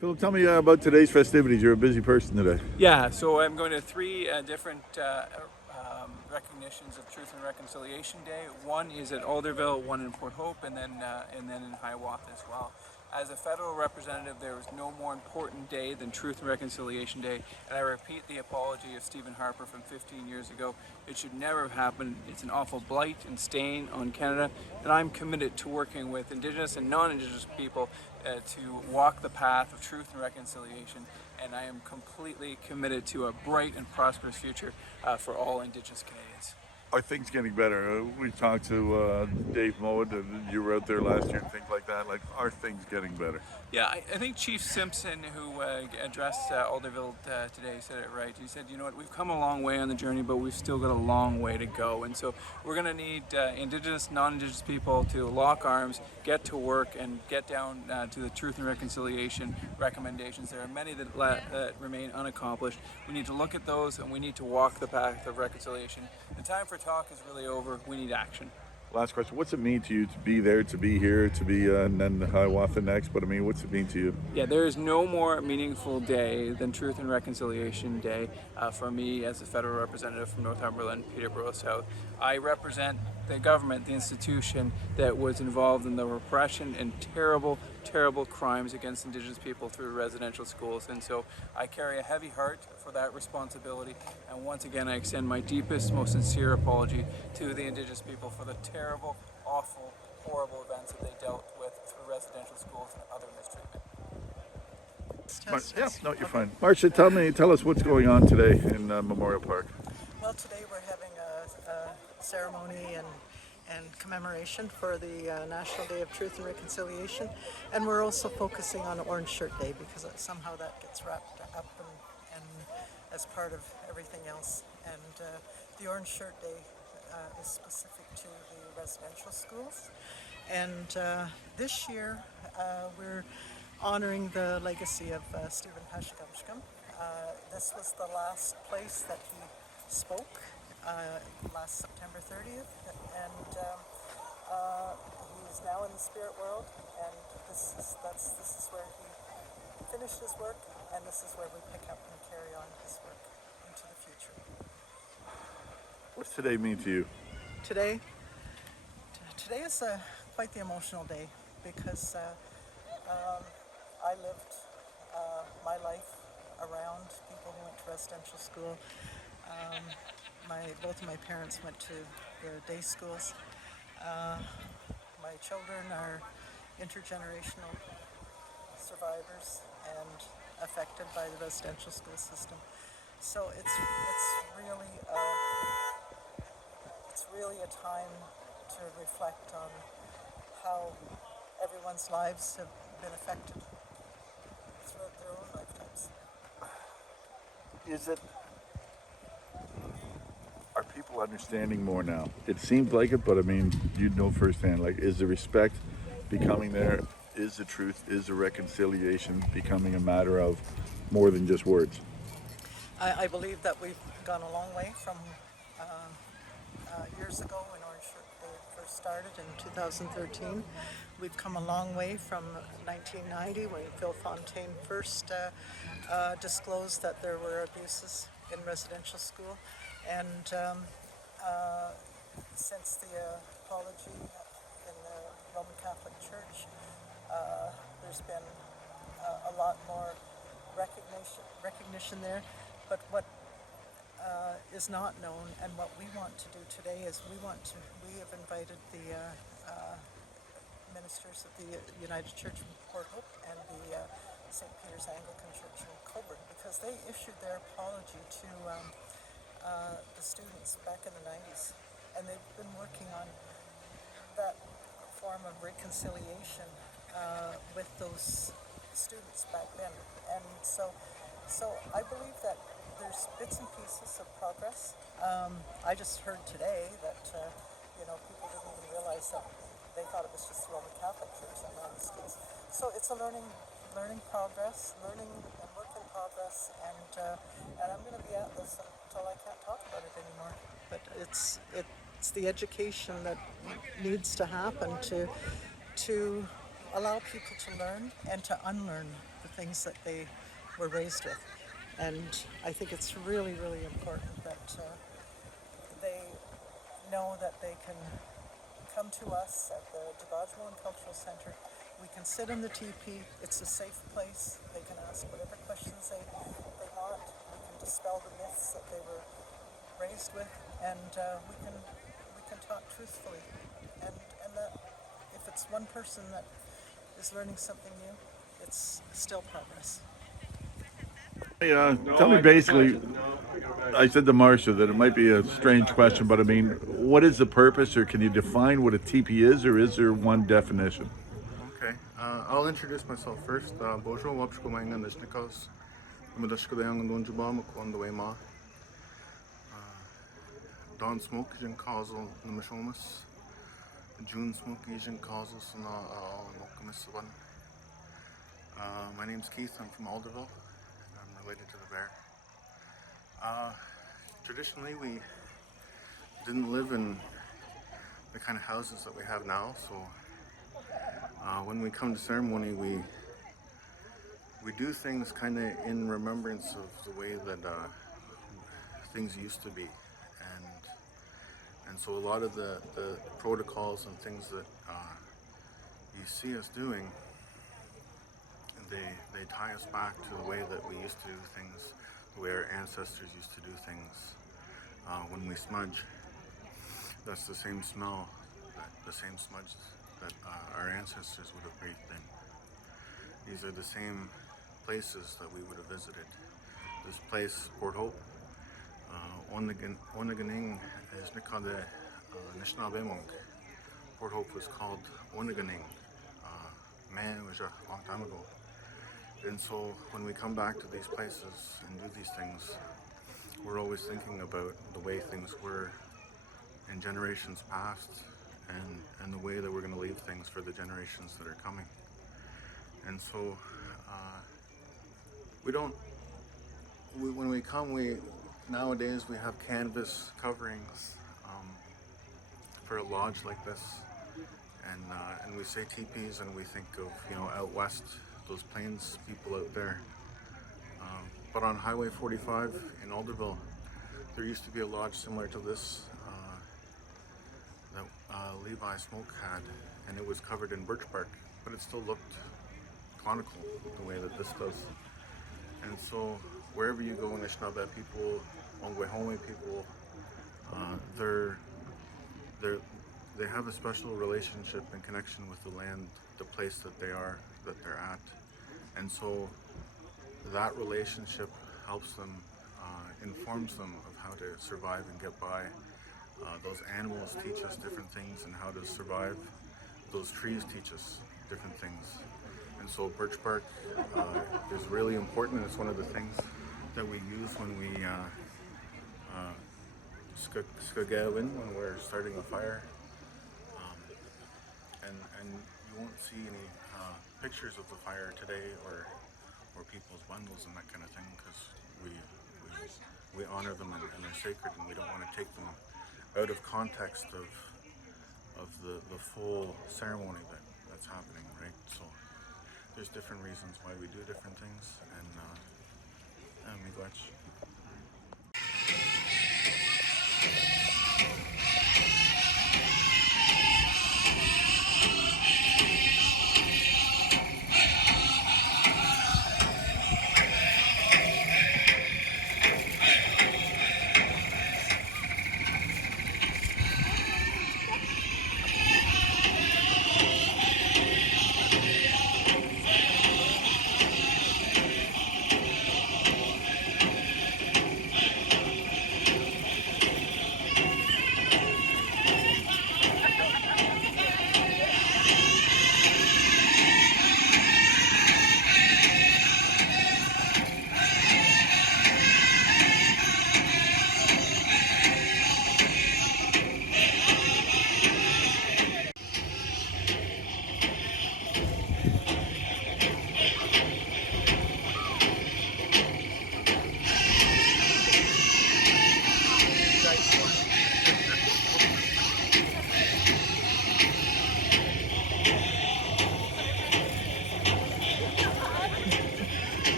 Philip, tell me about today's festivities. You're a busy person today. Yeah, so I'm going to three different recognitions of Truth and Reconciliation Day. One is at Alderville, one in Port Hope, and then in Hiawatha as well. As a federal representative, there is no more important day than Truth and Reconciliation Day, and I repeat the apology of Stephen Harper from 15 years ago. It should never have happened. It's an awful blight and stain on Canada, and I'm committed to working with Indigenous and non-Indigenous people to walk the path of truth and reconciliation, and I am completely committed to a bright and prosperous future for all Indigenous Canadians. Are things getting better? We talked to Dave Mowat, and you were out there last year and things like that. Like, are things getting better? Yeah, I think Chief Simpson, who addressed Alderville today, said it right. He said, you know what, we've come a long way on the journey, but we've still got a long way to go. And so we're going to need Indigenous, non-Indigenous people to lock arms, get to work, and get down to the truth and reconciliation recommendations. There are many that remain unaccomplished. We need to look at those, and we need to walk the path of reconciliation. The time for talk is really over. We need action. Last question. What's it mean to you to be there, to be here, to be and then Hiawatha next? But I mean, what's it mean to you? Yeah, there is no more meaningful day than Truth and Reconciliation Day for me as a federal representative from Northumberland, Peterborough South. I represent the government, the institution that was involved in the repression and terrible, terrible crimes against Indigenous people through residential schools. And so I carry a heavy heart for that responsibility. And once again, I extend my deepest, most sincere apology to the Indigenous people for the terrible, awful, horrible events that they dealt with through residential schools and other mistreatment. Yeah, no, you're fine. Marcia, tell us what's going on today in Memorial Park. Well, today we're having a ceremony and commemoration for the National Day of Truth and Reconciliation, and we're also focusing on Orange Shirt Day because somehow that gets wrapped up and as part of everything else. And the Orange Shirt Day is specific to the residential schools, and this year we're honoring the legacy of Stephen Pashagamshkam. This was the last place that he spoke last September 30th, and he's now in the spirit world, and this is where he finished his work, and this is where we pick up and carry on his work into the future. What's today mean to you? Today is quite the emotional day because I lived my life around people who went to residential school. Both of my parents went to the day schools. My children are intergenerational survivors and affected by the residential school system. So it's really a time to reflect on how everyone's lives have been affected throughout their own lifetimes. Are people understanding more now? It seems like it, but I mean, you know firsthand, like, is the respect becoming there? Is the truth, is the reconciliation becoming a matter of more than just words? I believe that we've gone a long way from years ago when Orange Shirt Day first started in 2013. We've come a long way from 1990 when Phil Fontaine first disclosed that there were abuses in residential school. And since the apology in the Roman Catholic Church, there's been a lot more recognition there. But what is not known, and what we want to do today is we have invited the ministers of the United Church in Port Hope and the St. Peter's Anglican Church in Coburn, because they issued their apology to the students back in the 90s, and they've been working on that form of reconciliation with those students back then. And so I believe that there's bits and pieces of progress. I just heard today that people didn't even realize that they thought it was just the Roman Catholic Church that ran the schools. So it's a learning progress, learning and work in progress, and I'm going to be at this until I can't talk about it anymore. But it's the education that needs to happen to allow people to learn and to unlearn the things that they were raised with. And I think it's really, really important that they know that they can come to us at the Debajmoan Cultural Centre. We can sit in the teepee. It's a safe place. They can ask whatever questions they want. We can dispel the myths that they were raised with, and we can talk truthfully. And that if it's one person that is learning something new, it's still progress. Hey, tell me basically, I said to Marcia that it might be a strange question, but I mean, what is the purpose, or can you define what a teepee is, or is there one definition? Okay, I'll introduce myself first. Bonjour, wapshko maingan dishnikas. Umedashko dayangan donjuba makwan the way ma. Don smoke is in causal numishomus. June smoke is in causal sana mokumisaban. My name's Keith. I'm from Alderville. I'm related to the bear. Traditionally, we didn't live in the kind of houses that we have now, so when we come to ceremony, we do things kind of in remembrance of the way that things used to be, and so a lot of the protocols and things that you see us doing, they tie us back to the way that we used to do things, the way our ancestors used to do things. When we smudge, that's the same smell, the same smudge that our ancestors would have breathed in. These are the same places that we would have visited. This place, Port Hope, Onaganing is Nikade Nishnabemong. Port Hope was called Onaganing. Man, it was a long time ago. And so when we come back to these places and do these things, we're always thinking about the way things were in generations past, and the way that we're going to leave things for the generations that are coming. And so when we come, nowadays we have canvas coverings for a lodge like this, and we say teepees and we think of, out west, those plains people out there. But on Highway 45 in Alderville, there used to be a lodge similar to this that Levi Smoke had, and it was covered in birch bark, but it still looked conical the way that this does. And so wherever you go in Anishinaabe people, Ongwehome people, they have a special relationship and connection with the land, the place that they're at. And so that relationship helps them, informs them of how to survive and get by. Those animals teach us different things and how to survive. Those trees teach us different things. And so birch bark is really important. It's one of the things that we use when we skagawin, when we're starting a fire. And you won't see any pictures of the fire today or people's bundles and that kind of thing, because we honor them and they're sacred, and we don't want to take them out of context of the full ceremony that's happening, right? So there's different reasons why we do different